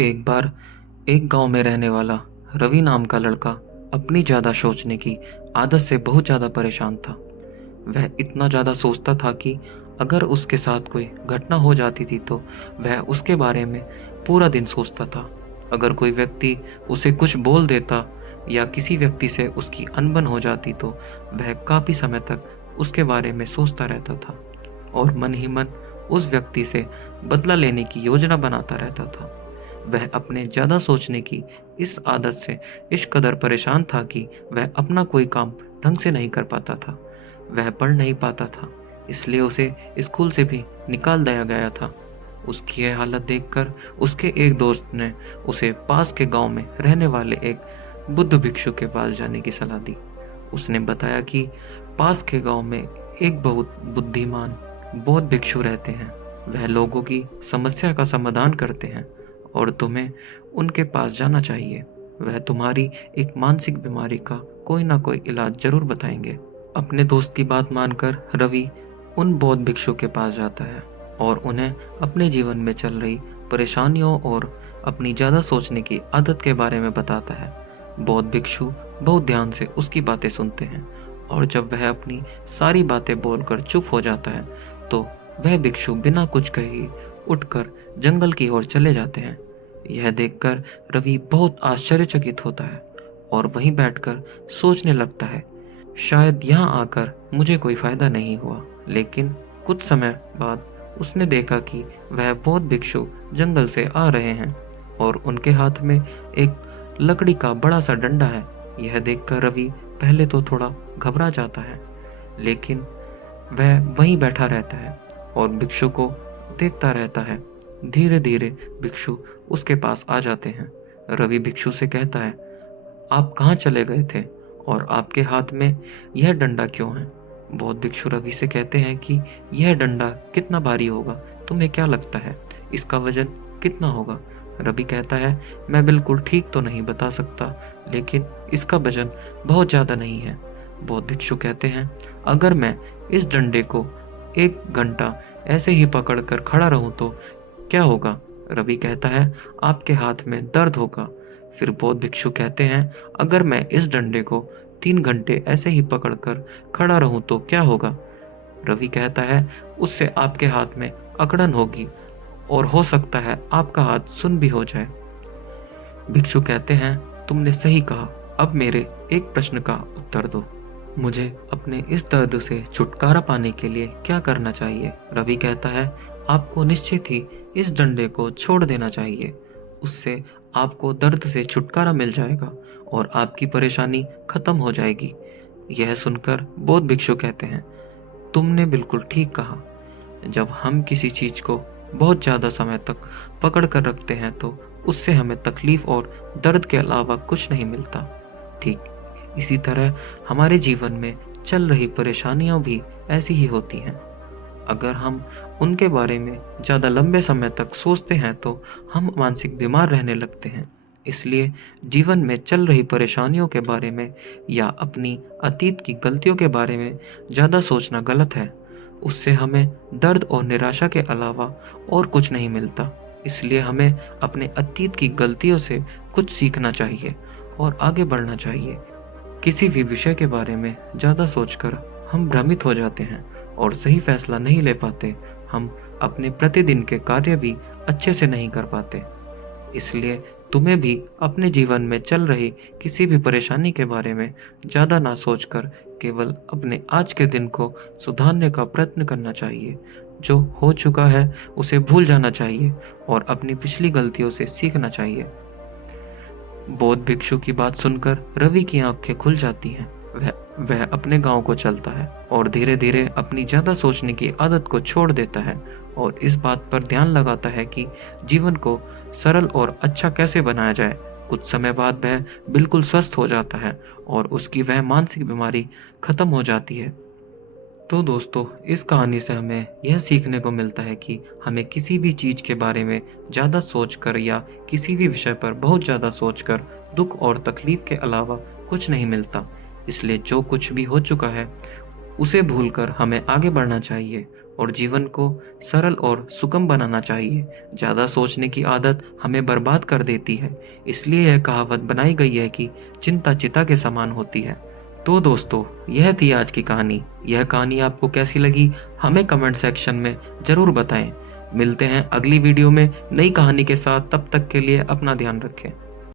एक बार एक गांव में रहने वाला रवि नाम का लड़का अपनी ज़्यादा सोचने की आदत से बहुत ज़्यादा परेशान था। वह इतना ज़्यादा सोचता था कि अगर उसके साथ कोई घटना हो जाती थी तो वह उसके बारे में पूरा दिन सोचता था। अगर कोई व्यक्ति उसे कुछ बोल देता या किसी व्यक्ति से उसकी अनबन हो जाती तो वह काफ़ी समय तक उसके बारे में सोचता रहता था और मन ही मन उस व्यक्ति से बदला लेने की योजना बनाता रहता था। वह अपने ज़्यादा सोचने की इस आदत से इस कदर परेशान था कि वह अपना कोई काम ढंग से नहीं कर पाता था। वह पढ़ नहीं पाता था, इसलिए उसे स्कूल से भी निकाल दिया गया था। उसकी यह हालत देखकर उसके एक दोस्त ने उसे पास के गांव में रहने वाले एक बुद्ध भिक्षु के पास जाने की सलाह दी। उसने बताया कि पास के गांव में एक बहुत बुद्धिमान बौद्ध भिक्षु रहते हैं। वह लोगों की समस्या का समाधान करते हैं और तुम्हें उनके पास जाना चाहिए। वह तुम्हारी एक मानसिक बीमारी का कोई ना कोई इलाज जरूर बताएंगे। अपने दोस्त की बात मानकर रवि उन बौद्ध भिक्षु के पास जाता है और उन्हें अपने जीवन में चल रही परेशानियों और अपनी ज़्यादा सोचने की आदत के बारे में बताता है। बौद्ध भिक्षु बहुत ध्यान से उसकी बातें सुनते हैं और जब वह अपनी सारी बातें बोलकर चुप हो जाता है तो वह भिक्षु बिना कुछ कहे उठकर जंगल की ओर चले जाते हैं। यह देखकर रवि बहुत आश्चर्यचकित होता है और वहीं बैठकर सोचने लगता है, शायद यहाँ आकर मुझे कोई फायदा नहीं हुआ। लेकिन कुछ समय बाद उसने देखा कि वह बौद्ध भिक्षु जंगल से आ रहे हैं और उनके हाथ में एक लकड़ी का बड़ा सा डंडा है। यह देखकर रवि पहले तो थोड़ा घबरा जाता है, लेकिन वह वहीं बैठा रहता है और भिक्षु को देखता रहता है। धीरे धीरे भिक्षु उसके पास आ जाते हैं। रवि भिक्षु से कहता है, आप कहाँ चले गए थे और आपके हाथ में यह डंडा क्यों है? बौद्ध भिक्षु रवि से कहते हैं कि यह डंडा कितना भारी होगा, तुम्हें क्या लगता है इसका वजन कितना होगा? रवि कहता है, मैं बिल्कुल ठीक तो नहीं बता सकता, लेकिन इसका वजन बहुत ज़्यादा नहीं है। बौद्ध भिक्षु कहते हैं, अगर मैं इस डंडे को 1 घंटा ऐसे ही पकड़कर खड़ा रहूं तो क्या होगा? रवि कहता है, आपके हाथ में दर्द होगा। फिर बौद्ध भिक्षु कहते हैं, अगर मैं इस डंडे को 3 घंटे ऐसे ही पकड़कर खड़ा रहूं तो क्या होगा? रवि कहता है, उससे आपके हाथ में अकड़न होगी और हो सकता है आपका हाथ सुन्न भी हो जाए। भिक्षु कहते हैं, तुमने सही कहा, अब मेरे एक प्रश्न का उत्तर दो। मुझे अपने इस दर्द से छुटकारा पाने के लिए क्या करना चाहिए? रवि कहता है, आपको निश्चित ही इस डंडे को छोड़ देना चाहिए। उससे आपको दर्द से छुटकारा मिल जाएगा और आपकी परेशानी खत्म हो जाएगी। यह सुनकर बौद्ध भिक्षु कहते हैं, तुमने बिल्कुल ठीक कहा। जब हम किसी चीज को बहुत ज़्यादा समय तक पकड़ कर रखते हैं तो उससे हमें तकलीफ और दर्द के अलावा कुछ नहीं मिलता। ठीक इसी तरह हमारे जीवन में चल रही परेशानियां भी ऐसी ही होती हैं। अगर हम उनके बारे में ज़्यादा लंबे समय तक सोचते हैं तो हम मानसिक बीमार रहने लगते हैं। इसलिए जीवन में चल रही परेशानियों के बारे में या अपनी अतीत की गलतियों के बारे में ज़्यादा सोचना गलत है। उससे हमें दर्द और निराशा के अलावा और कुछ नहीं मिलता। इसलिए हमें अपने अतीत की गलतियों से कुछ सीखना चाहिए और आगे बढ़ना चाहिए। किसी भी विषय के बारे में ज़्यादा सोचकर हम भ्रमित हो जाते हैं और सही फैसला नहीं ले पाते। हम अपने प्रतिदिन के कार्य भी अच्छे से नहीं कर पाते। इसलिए तुम्हें भी अपने जीवन में चल रही किसी भी परेशानी के बारे में ज़्यादा ना सोचकर केवल अपने आज के दिन को सुधारने का प्रयत्न करना चाहिए। जो हो चुका है उसे भूल जाना चाहिए और अपनी पिछली गलतियों से सीखना चाहिए। बौद्ध भिक्षु की बात सुनकर रवि की आंखें खुल जाती हैं। वह अपने गांव को चलता है और धीरे धीरे अपनी ज़्यादा सोचने की आदत को छोड़ देता है और इस बात पर ध्यान लगाता है कि जीवन को सरल और अच्छा कैसे बनाया जाए। कुछ समय बाद वह बिल्कुल स्वस्थ हो जाता है और उसकी वह मानसिक बीमारी खत्म हो जाती है। तो दोस्तों, इस कहानी से हमें यह सीखने को मिलता है कि हमें किसी भी चीज़ के बारे में ज़्यादा सोचकर या किसी भी विषय पर बहुत ज़्यादा सोचकर दुख और तकलीफ के अलावा कुछ नहीं मिलता। इसलिए जो कुछ भी हो चुका है उसे भूलकर हमें आगे बढ़ना चाहिए और जीवन को सरल और सुगम बनाना चाहिए। ज़्यादा सोचने की आदत हमें बर्बाद कर देती है। इसलिए यह कहावत बनाई गई है कि चिंता चिता के समान होती है। तो दोस्तों, यह थी आज की कहानी। यह कहानी आपको कैसी लगी हमें कमेंट सेक्शन में ज़रूर बताएं। मिलते हैं अगली वीडियो में नई कहानी के साथ। तब तक के लिए अपना ध्यान रखें।